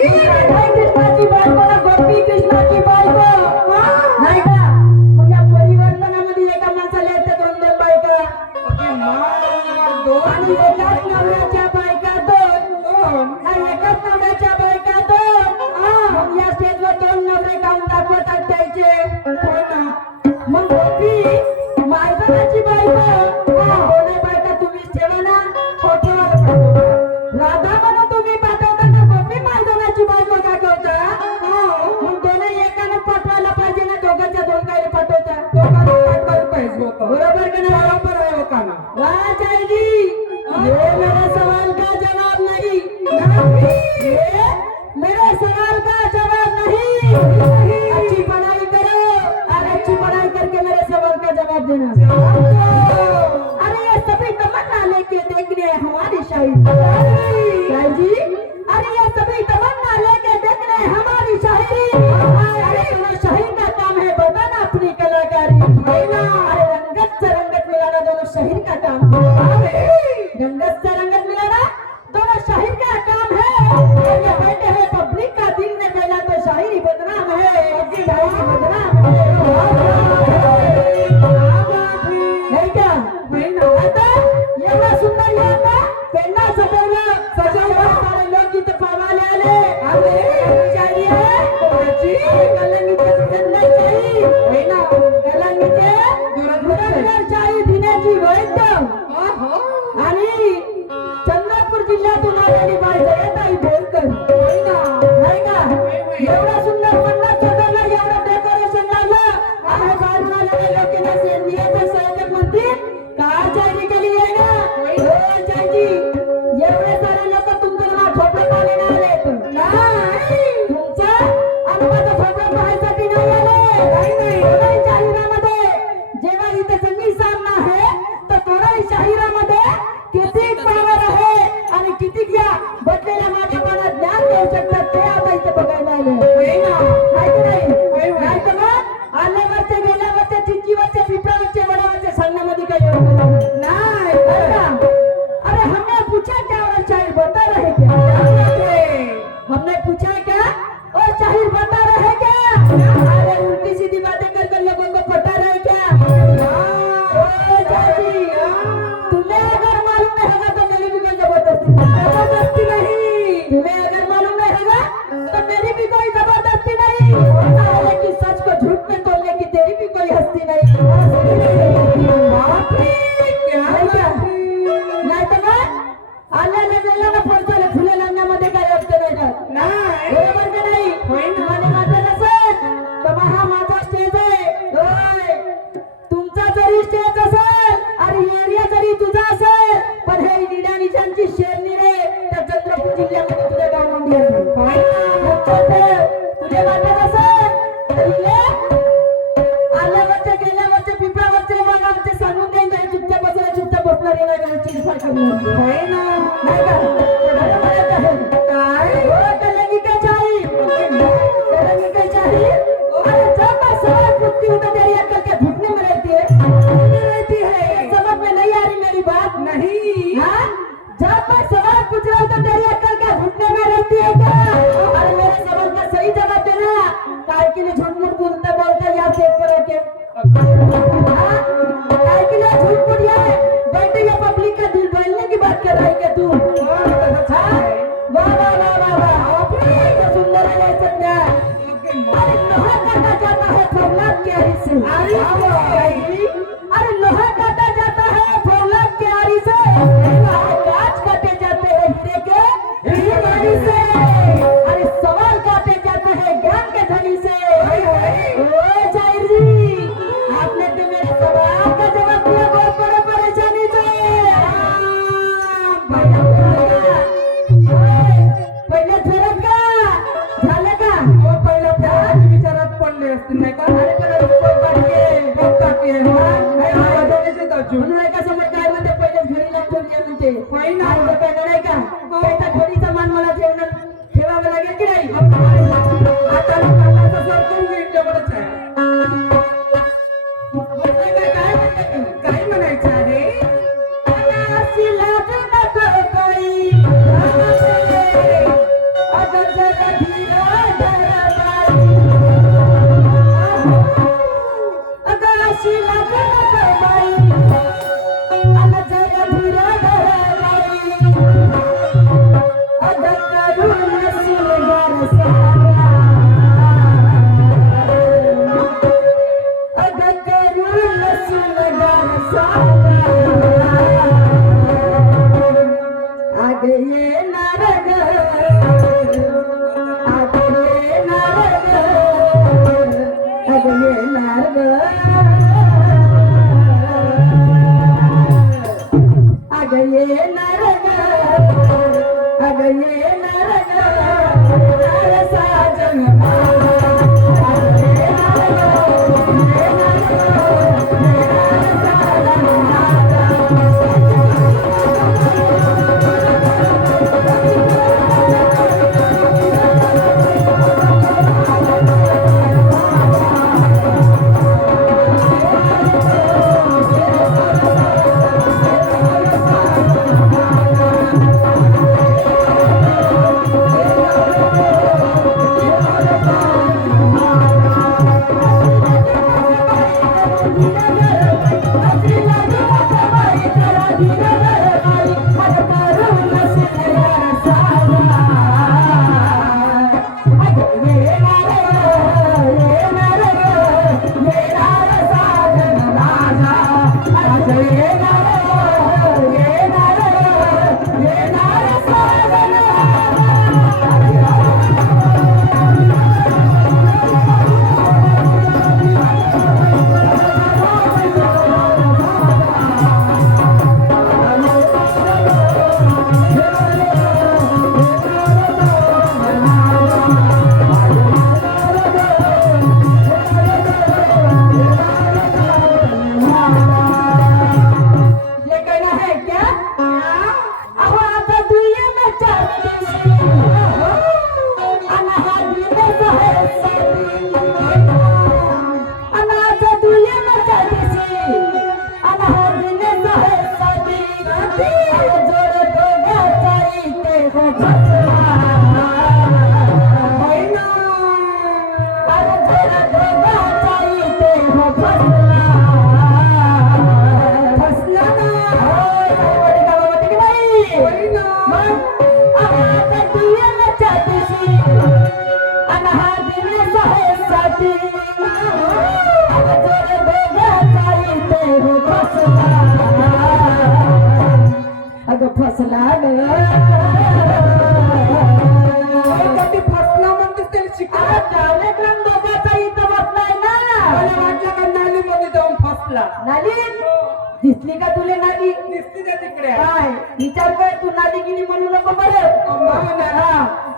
कृष्णाची बायको गोपी कृष्णाची बायको नाही का? मग या परिवर्तनामध्ये एका माणसाला येते दोन दोन बायका आणि एकाच नवऱ्याच्या बायका दोन आणि एकाच नवऱ्याच्या बायका दोन मग या स्टेजवर दोन नवरे गाऊन दाखवतात त्याचे मग गोपी मायजनाची बायको दोन बायका तुम्हीच ठेवा ना फोटोवर राधा म्हणून तुम्ही पाठवताना गोपी मायजनाची बायको दाखवता मग दोन्ही एकाने पाठवायला पाहिजे ना दोघांच्या दोन काही पाठवता पाठवायला पाहिजे बरोबर का नाही? बरोबर आहे होताना राजाई जी ये मेरे सवाल का जवाब नहीं ये मेरे सवाल का जवाब नहीं अच्छी पढ़ाई करो और अच्छी पढ़ाई करके मेरे सवाल का जवाब देना अरे ये सभी तमन्ना लेके देखने हमारी शायरी जी अरे ये सभी तमन्ना लेके देखने हमारी शायरी अरे तुम्हें शायरी का काम है बताना अपनी कलाकारी अरे रंगत से रंगत मिलाना दोनों शाहिर का काम है रंगत से रंगत मिलाना दोनों शाहिर का काम है ये बैठे हैं पब्लिक का दिल ने पहला तो शायरी बदनाम है शायरी बदनाम है नहीं क्या आता एवढा सुंदर येता त्यांना सजवलं सारे लोक इथे पावाले आले चाहिए कलंगीचे सुगंध चाहिए ना कलंगीचे दुरंदर चाहिए दिनाची वैद्य आणि चंद्रपूर जिल्ह्यातून आलेली बाई जयताई बोरकर नाही का? एवढा सुंदर मंडप सजवला एवढं डेकोरेशन लागलं आणि बाहेरून आलेले लोक नियत सहयोग म्हणतील का शायरी केली आहे ना जी एवढे सारे लोक तुमचं नाव फोटो पाहायला आले तुमच्या अनुवाचा फोटो पाहायसाठी नाही आले नाही शाहिरामध्ये जेव्हा इथे संगीत सामना आहे तर तोराई शाहिरामध्ये किती पावर आहे आणि किती या बदलेल्या माझ्या मनात ज्ञान देऊ शकतात ते आता इथे बघायला आले नाही तर मग आल्यावरचे गेल्यावरचे चिंचीवरचे पिपळावरचे वडावरचे सांगण्यामध्ये काही योगदान नाही अरे हमने पूछा क्या और शायर बता रहे क्या हमने पूछा क्या और शायर बता रहे क्या अरे उल्टी सीधी बातें कर लोगों को पता रहे क्या तुम्हें अगर मालूम नहीं होगा तो मेरी भी कोई जबरदस्ती नहीं तुम्हें अगर मालूम नहीं होगा तो मेरी भी कोई जबरदस्ती नहीं लेकिन सच को झूठ में तोड़ने की तेरी भी कोई हस्ती नहीं नाही तर मग आल्याने गेल्याला पोहोचायला फुले लागण्यामध्ये काही अर्थ नाही बरोबर का नाही माझ्या माझं नसेल तर हा माझा स्टेज आहे तुमचा जरी स्टेज असेल आणि एरिया जरी तुझा असेल पण हे निड्या निशांची शेरणी रे त्या चंद्रपूर जिल्ह्यामध्ये तुझ्या गावामध्ये तुझे वाटत असेल तर आल्यावरचे गेल्यावरचे पिपळावरचे वाघावरचे सांगून देईन त्या चुपचाप बसल्या चुपचाप बसणारी नाही का चिडफाड करणार नाही का कलंगी काय चाहिए कलंगी काय चाहिए अरे जब मैं सवाल पूछती हूँ तो तेरी अक्ल क्या घुटने में रहती है समझ में नहीं आ रही मेरी बात नहीं हाँ जब मैं सवाल पूछ रहा हूँ तो तेरी अक्ल क्या घुटने में रहती है क्या अरे मेरे सवाल का सही जवाब देना काय के लिए झूठ मूठ बोलते यार सेट पर रखे काय के लिए झूठ मूठ है बैठे ये पब्लिक का दिल बोलने की बात कर रहा है क्या तू वाह वाह वाह वाह वाह तो सुंदर है संध्या अरे लोहा काटा जाता है फौलाद के आरी से अरे लोहा काटा जाता है फौलाद के आरी से कांच काटे जाते हैं हीरे के हीरेमारी से अरे सवाल काटे जाते हैं ज्ञान के धनी से ओ शायर जी आपने तो मेरे सवाल का जवाब दिया बहुत बड़े परेशानी से पहिले फेरत का झालं का पहिला फेरात विचारात पडले असतील नाही का अरे म्हणून एका समोर काय म्हणते पहिलेच घरी लावून म्हणते नाही का त्याच्या घरीचा मान मला ठेवावं लागेल की नाही आता जवळच आहे काय म्हणायचं आहे अगर जरा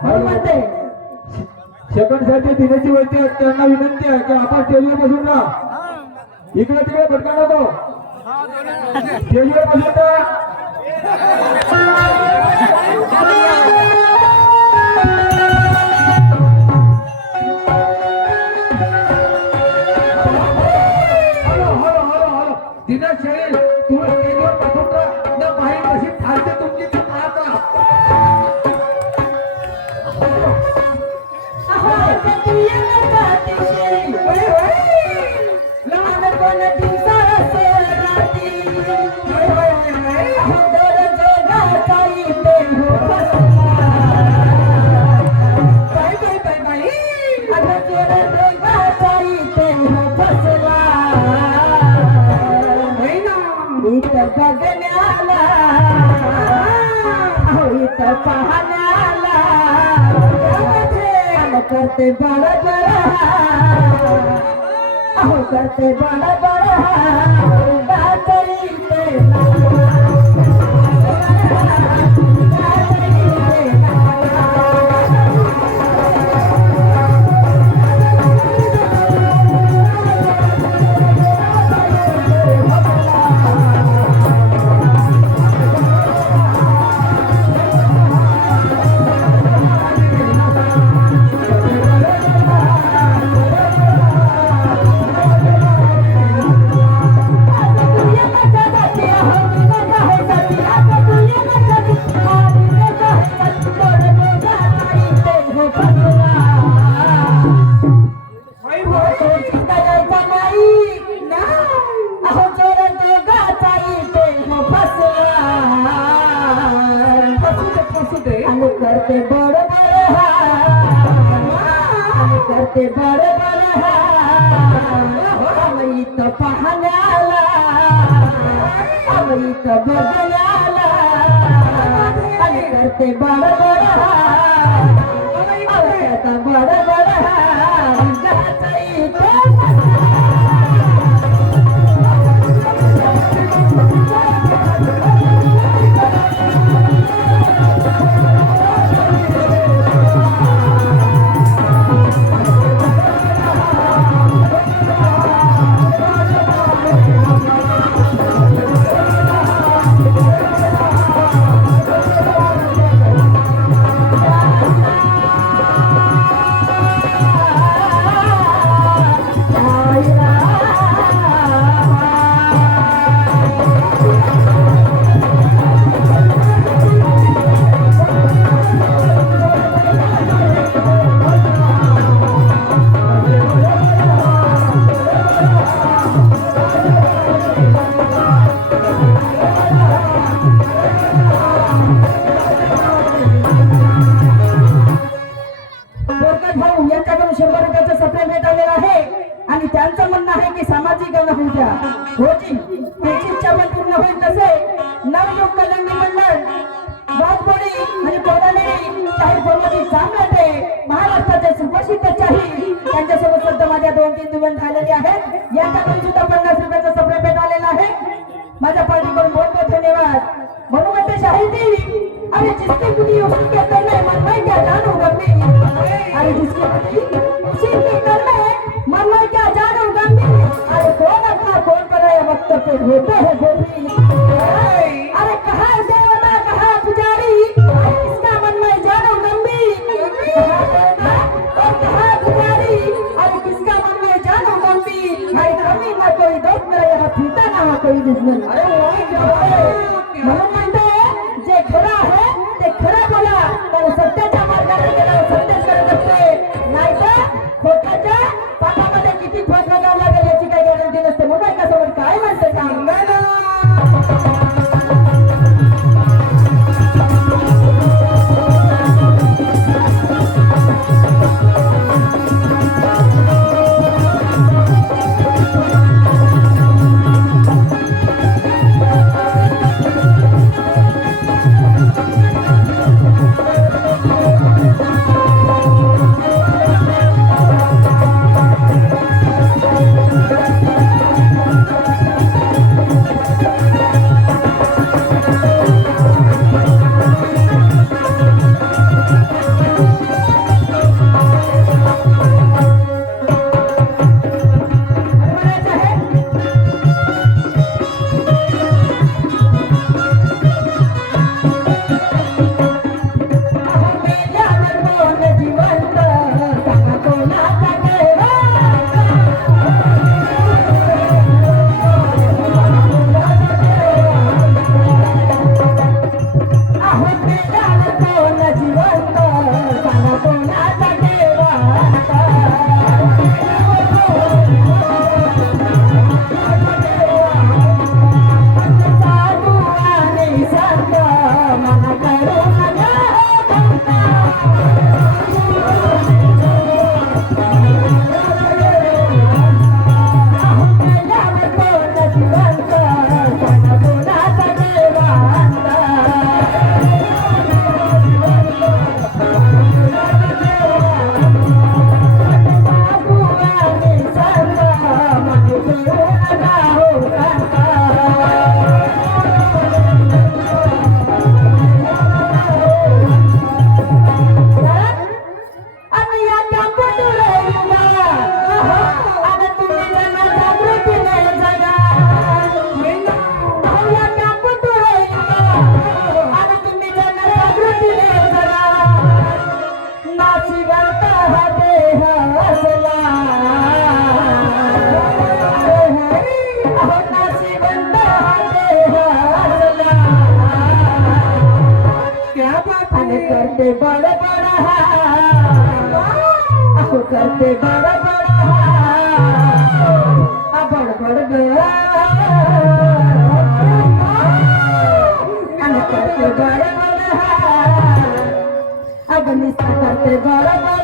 म्हणून म्हणते सेकंड साठी दिनेची वैती आहे, त्यांना विनंती आहे की आपण स्टेजवर बसून राहा. इकडे तिकडे भटका नको. स्टेजवर बसून राहा. दिनेश शेळी तुम्ही स्टेजवर बसून राहा. न बाहेर कशी फालते तुमची ती पाहत राहा. बघण्याला पाहण्याला करते बड़ा बड़ा अहो करते बड़ा बड़ा करते बड़ करते बड़ अमरी तो पाहण्याला अमरी तो बघण्याला करते बड़ बड़ होती त्याची इच्छा पण पूर्ण होईल. तसे नवयुग कलंगी मंडळ वाघबोडी आणि कोडालेरी शाहीर फौजी चांगले महाराष्ट्राचे सुप्रसिद्ध शाहीर त्यांच्यासोबत सुद्धा माझ्या 2-3 दिवस झालेले आहेत. यांच्याकडून सुद्धा 50 रुपयाचा सप्रे भेट आलेला आहे. माझ्या पार्टीकडून बहुत बहुत धन्यवाद. म्हणून म्हणते शाहीर देवी अरे जिसकी बुद्धि उसी के करने मन में क्या जानू गंभी अरे जिसकी बुद्धि उसी के करने मन में क्या जानू गंभी अरे कौन अपना कौन पराया वक्त पे होते हैं गोभी अरे कहा देवता कहा पुजारी इसका मन में जानू गंभी और कहा पुजारी अरे किसका मन में जानू गंभी भाई कभी ना कोई दोस्त मेरा यहाँ पीता ना कोई दुश्मन. म्हणून म्हणते जे खरा आहे ते खरा बोला कारण सत्याच्या मार्गाने गेला सत्यच करत असते नाहीतर खोट्याच्या पाठामध्ये किती फस लगावं लागेल याची काही गॅरंटी नसते. मोबाईल का समोर काय म्हणते सांगा ना. बड़ा बड़ा आहो करते बड़ा बड़ा बड़ बड़ करते बड़ा बड़ा अब निशा करते बड़ा बड़ा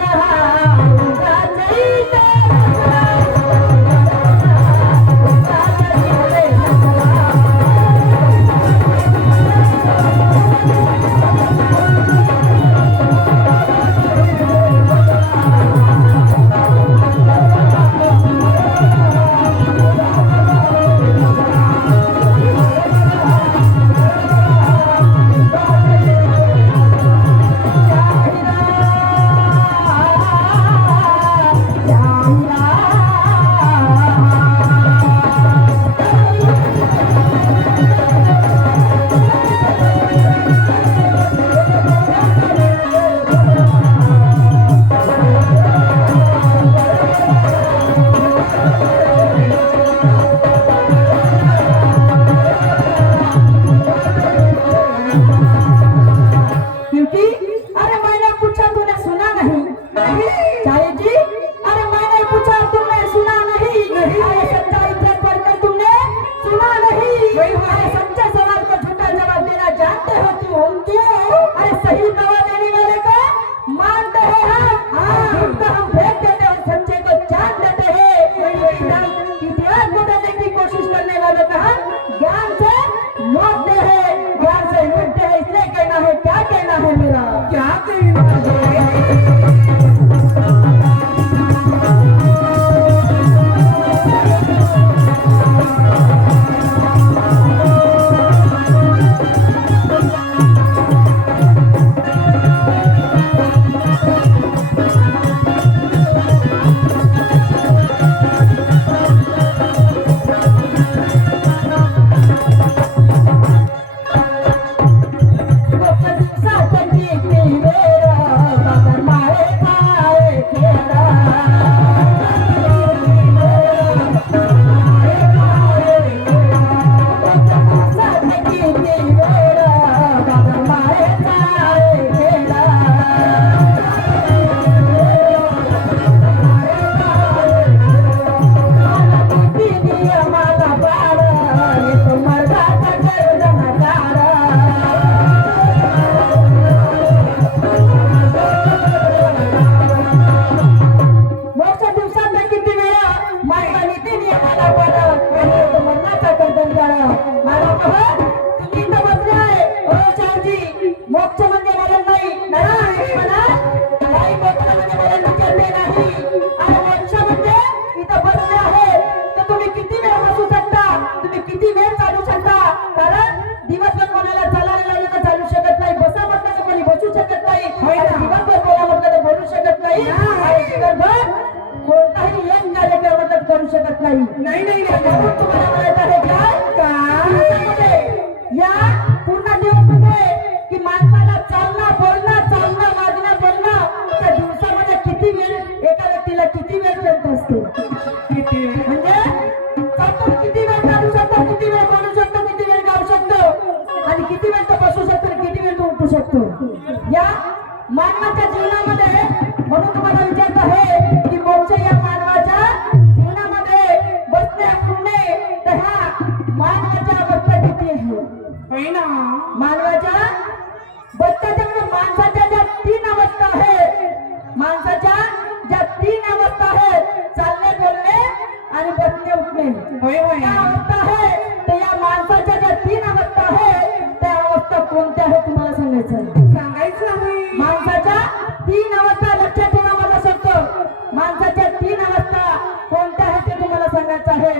मानवाच्या जीवनामध्ये म्हणून तुम्हाला विचारत आहे की मोक्ष या मानवाच्या जीवनामध्ये बसणे पुरणे तर ह्या मानवाच्या अवस्था किती आहे मानवाच्या बसण्याच्या म्हणजे माणसाच्या ज्या 3 अवस्था आहेत माणसाच्या ज्या 3 अवस्था आहेत चालणे बोलणे आणि बसणे उठणे त्या अवस्था आहे तर या माणसाच्या ज्या 3 अवस्था आहेत त्या अवस्था कोणत्या आहेत तुम्हाला सांगायचं माणसाच्या 3 अवस्था लक्षात ठेवा मला शब्द माणसाच्या 3 अवस्था कोणत्या आहेत ते तुम्हाला सांगायचं आहे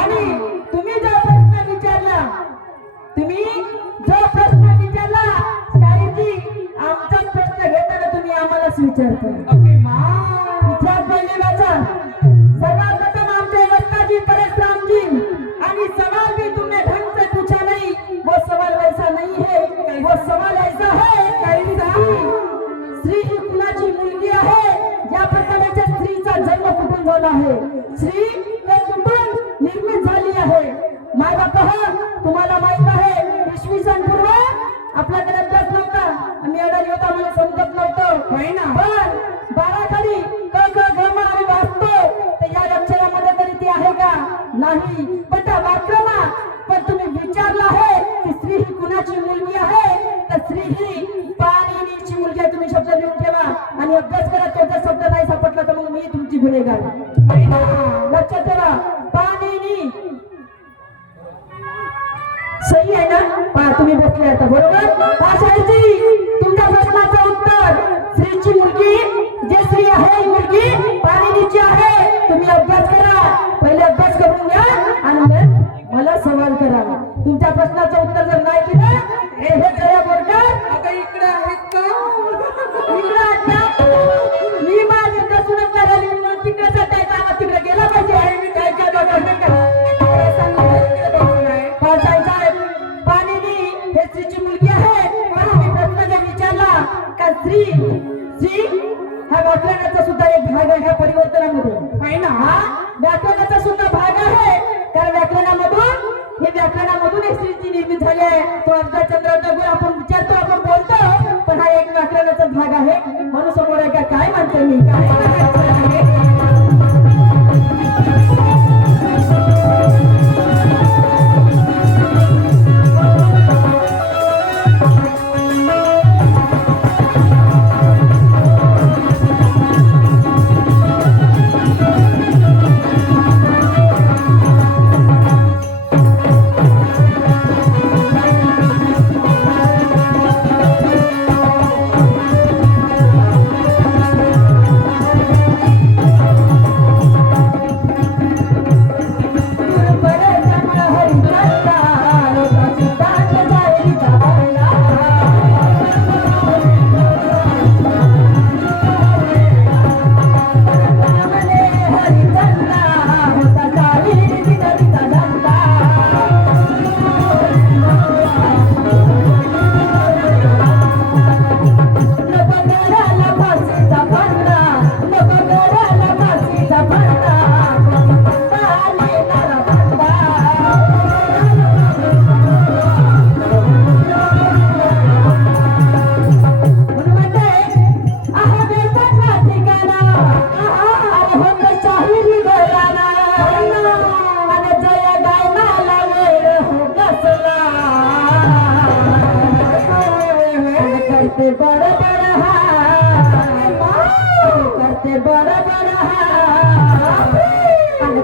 आणि तुम्ही जो प्रश्न विचारला शाहीरजी आमचा प्रश्न घेताना तुम्ही आम्हालाच विचारता विचार पहिले वाचा सर्वात प्रथम आमचे वक्ताजी परशुराम जी आणि सवाल भी तुमने ढंग से पूछा नहीं वो सवाल वैसा नहीं है वो सवाल ऐसा है स्त्री ही कुणाची मुलगी आहे या प्रकारच्या स्त्रीचा जन्म कुठून झाला आहे स्त्री हे कुठून निर्मित झाली आहे माय बाप तुम्हाला माहित आहे इसवी सन पूर्व आपला ग्रंथच नव्हता आम्ही अडाणी होता मला समजत पण बाराखडी क ख ग म आम्ही वाचतो तर या अक्षरामध्ये तरी ती आहे का नाही. पण त्या व्याकरणा पण तुम्ही विचारलं आहे की स्त्री ही कुणाची मुलगी आहे तर स्त्री ही पाणिनीची मुलगी आहे. तुम्ही शब्द लिहून ठेवा आणि अभ्यास करा. तो जर शब्द नाही सापडला तर मग मी तुमची गुन्हेगार. लक्षात ठेवा पाणिनी सही आहे ना. पहा तुम्ही बसले आता बरोबर. भाषाची तुमच्या प्रश्नाचं उत्तर स्त्रीची मुलगी जे स्त्री आहे ही मुलगी पाणिनीची आहे. तुम्ही अभ्यास करा. पहिले अभ्यास करून घ्या आणि मग मला सवाल करा. तुमच्या प्रश्नाचं उत्तर जर नाही दिलं हे जया बोरकर आता इकडे आहेत का? इकडे आहेत ना. मी माझी कसूनच लागली म्हणून तिकडे सटायचा आवाज तिकडे गेला पाहिजे. मी काय काय बघत नाही का? इकडे सांगितलं, इकडे बघून आहे. साहेब पाणिनी हे स्त्रीची मुलगी आहे. पण मी प्रश्न जर विचारला का स्त्री हा व्याकरणाचा सुद्धा एक भाग आहे ह्या परिवर्तनामध्ये आहे ना? हा व्याकरणाचा सुद्धा भाग आहे. कारण व्याकरणामधून एक स्त्रीची निर्मिती झाली आहे. तो अर्धचंद्र गुण आपण विचारतो आपण बोलतो पण हा एक व्याकरणाचा भाग आहे. म्हणून समोर आहे का काय म्हणते मी काय म्हणायचं आहे?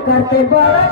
करते बड़ा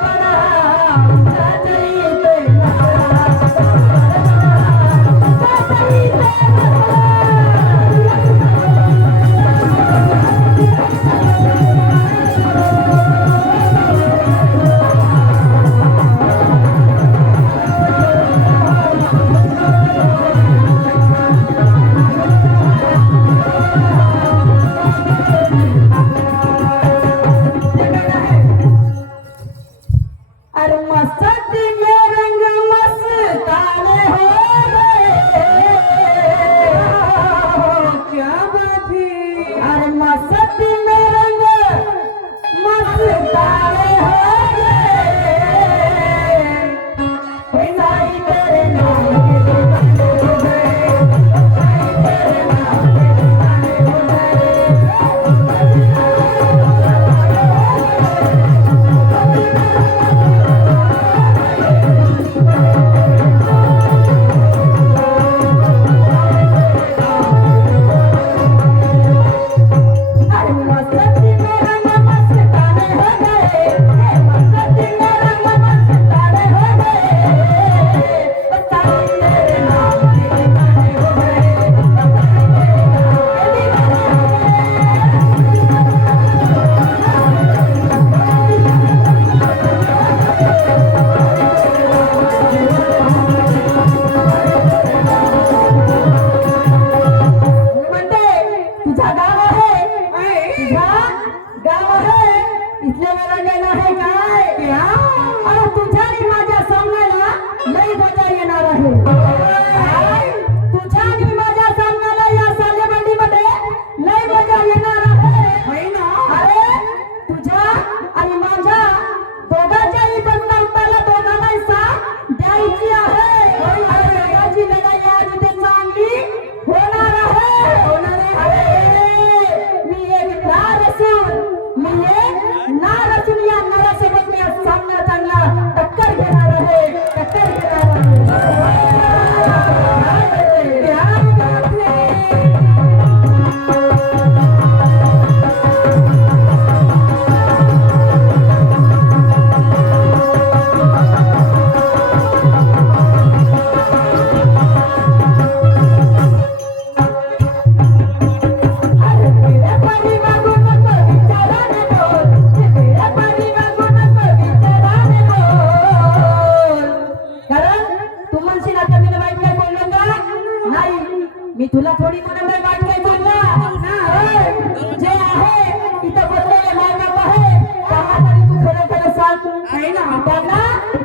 नाही ना त्यांना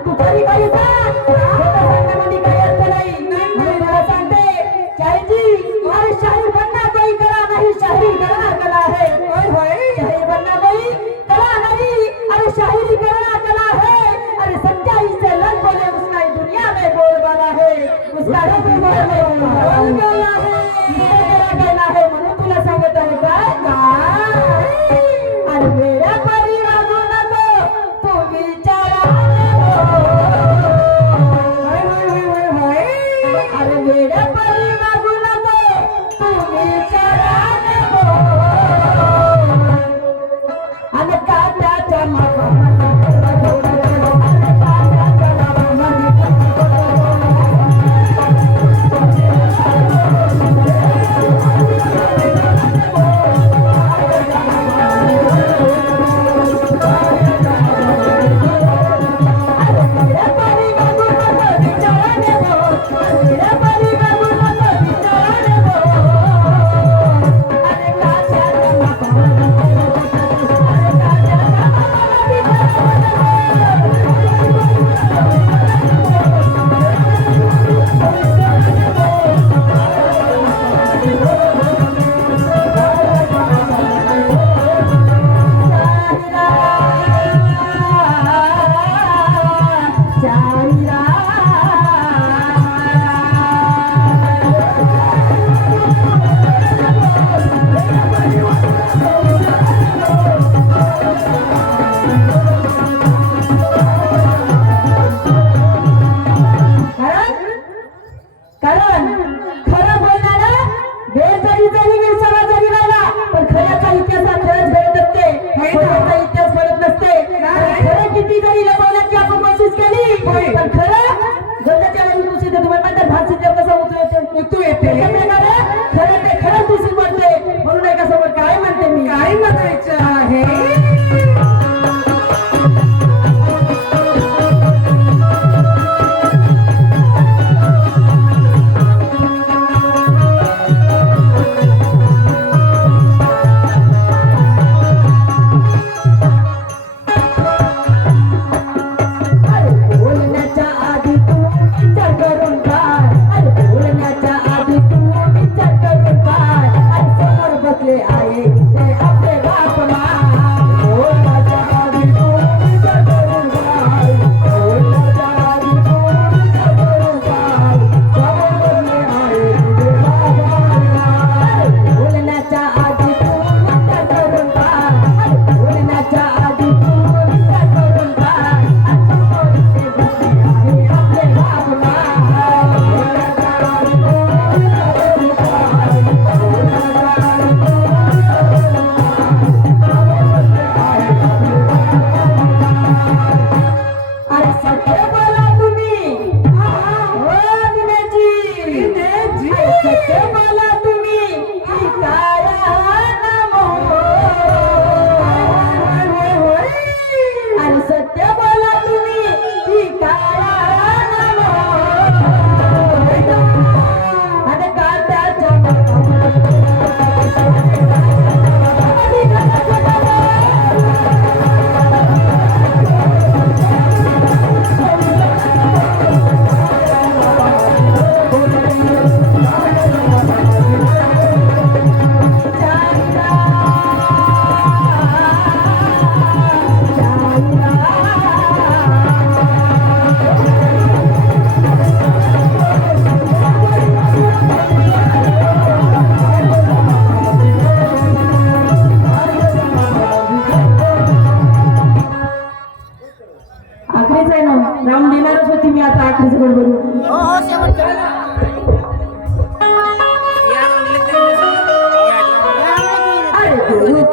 तू खरी काही सांग खोटं सांगण्यामध्ये काही अर्थ नाही मी तुला सांगते शाहीरजी अरे शाहीर बनना कोई कला नहीं शायरी करना कला है शाहीर बनना कोई कला नहीं अरे शायरी करना कला है अरे सच्चाई से लग बोले उसका दुनिया में बोलबाला है उसका रब बोलबाला है मेरा कहना है म्हणून तुला सांगत आहे काय अरे मेरा परिवार नको तू विचारा अरे मेरा परिवार नको तू विचारा आणि काट्याच्या कारण खरं बोलणारा वेळ जरी जरी विसावा जरी राहिला पण खऱ्याचा इतिहास हा खरंच घडत असते खोट्याचा इतिहास घडत नसते खरं किती जरी लपवण्याची आपण कोशिश केली पण खरं गंधाच्या वेळी दिवशी तुम्हाला म्हणतात भात सिद्ध कसं उतरू येते खरं ते खरंच दिसून पडते म्हणून एका समोर काय म्हणते मी काय म्हणायचं आहे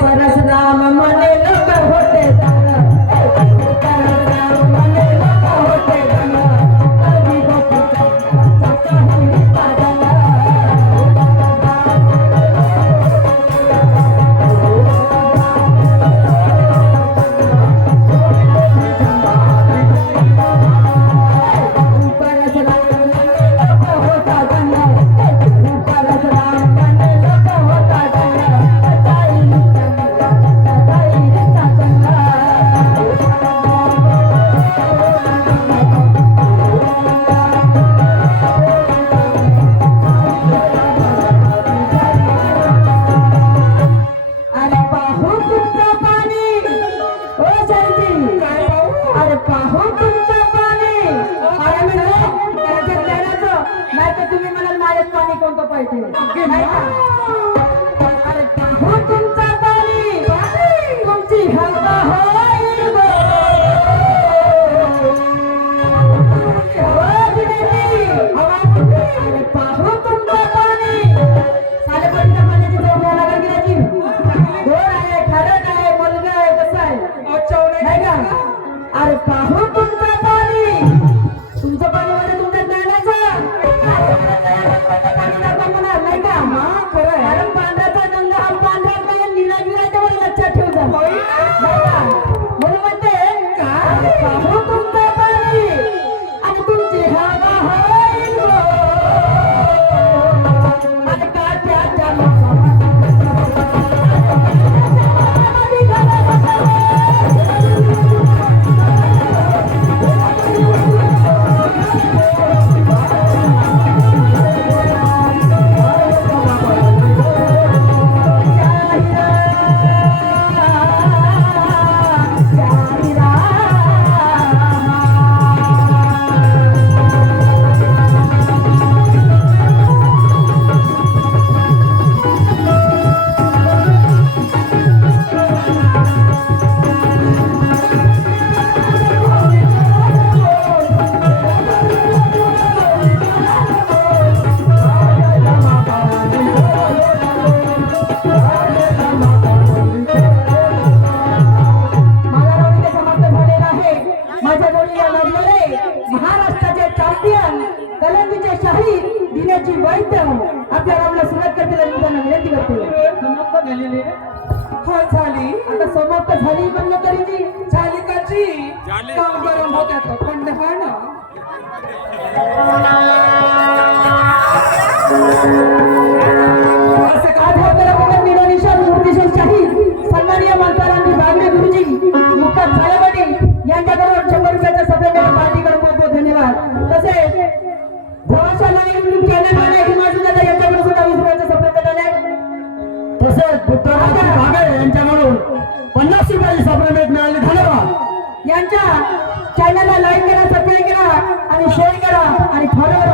परशुराम मने लोक होते परशुराम मने लोक होते कधी परशुराम मने लोक होता नाही का? अरे पाहू तुमचा पाणी तुमची हवा होईल गो. हवा दिलेली हवा कुठे? अरे पाहू तुमचा पाणी साले पाणीच्या पाण्याची चव घ्यायला लागेल की याची. गोड आहे खारट आहे मुलगा आहे कसं आहे नाही का? अरे पाहू तुमचं पाणी तुमचं पाणी म्हणजे तुमच्या ज्ञानाचं पाणी दाखवा म्हणा नाही का? खरं आहे. अरे पांढऱ्याचा रंग हा पांढरा काय निळा गिरायच्या वर लक्षात ठेव जा. नाही का? म्हणून म्हणते अरे पाहू तुमचं पाणी आणि तुमची हवा होईल गो. आणि काट्याच्या माझ्या जोडीला लढणारे महाराष्ट्राचे चॅम्पियन कलंबीचे शाहीर दिनाची वैद्य आपल्या रामला सुरुवात करते आणि त्यांना विनंती करते. समाप्त झालेली हो झाली आता समाप्त झाली बंद करीची झाली काची काम गरम होत्या थंड ना असं का आपल्याला निशान मूर्तीशोध शाहीर सन्माननीय मानकरांनी बागडे गुरुजी मुक्काम साहेबांनी यांच्याकडून 100 रुपयाच्या सभेकडे पार्टीकडून खूप खूप धन्यवाद. तसेच प्रवाशाला कॅमेरामॅन हिमाचलला यांच्याकडून सुद्धा 20 रुपयाच्या सभेकडे आले. तसेच पुत्रराज भागे यांच्याकडून 50 रुपयाची सप्रेमेट मिळाली. धन्यवाद. यांच्या चॅनलला लाईक करा सबस्क्राईब करा आणि शेअर करा आणि फॉलोवर